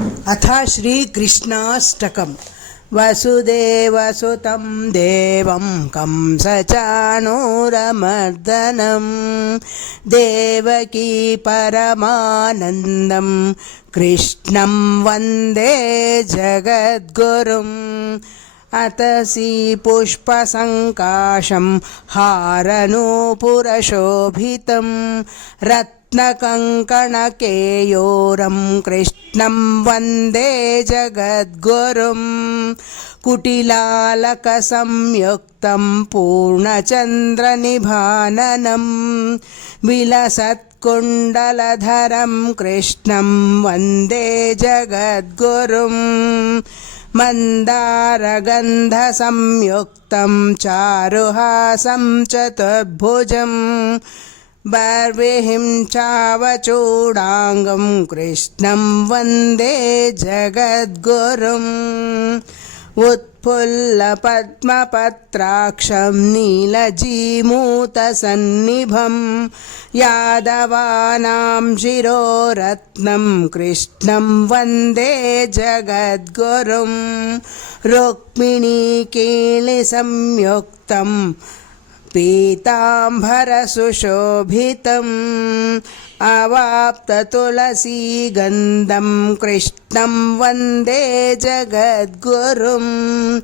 अथ श्रीकृष्णाष्टकम्। वसुदेवसुतं देवं कंसचाणूरमर्दनं देवकी परमानन्दं कृष्णं वन्दे जगद्गुरुम्। अतसी पुष्पसङ्काशं हारनूपुरशोभितं रत्नकङ्कणकेयोरं कृष्णं वन्दे जगद्गुरुं। कुटिलालकसंयुक्तं पूर्णचन्द्रनिभाननं विलसत्कुण्डलधरं कृष्णं वन्दे जगद्गुरुम्। मन्दारगन्धसंयुक्तं चारुहासं चतुर्भुजं बर्हिं चावचूडाङ्गं कृष्णं वन्दे जगद्गुरुम्। उत्फुल्लपद्मपत्राक्षं नीलजीमूतसन्निभं यादवानां शिरोरत्नं कृष्णं वन्दे जगद्गुरुम्। रुक्मिणीकेलिसंयुक्तं पीताम्बरसुशोभितम् अवाप्ततुलसीगन्धं कृष्णं वन्दे जगद्गुरुम्।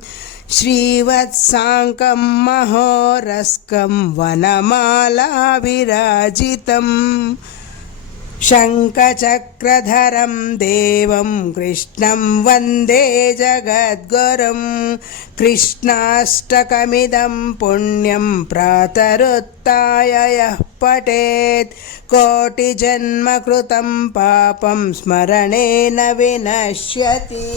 श्रीवत्साङ्कं महोरस्कं वनमालाविराजितं शङ्खचक्रधरं देवं कृष्णं वन्दे जगद्गुरुम्। कृष्णाष्टकमिदं पुण्यं प्रातरुत्थाय यः पठेत् कोटिजन्म कृतं पापं स्मरणेन विनश्यति।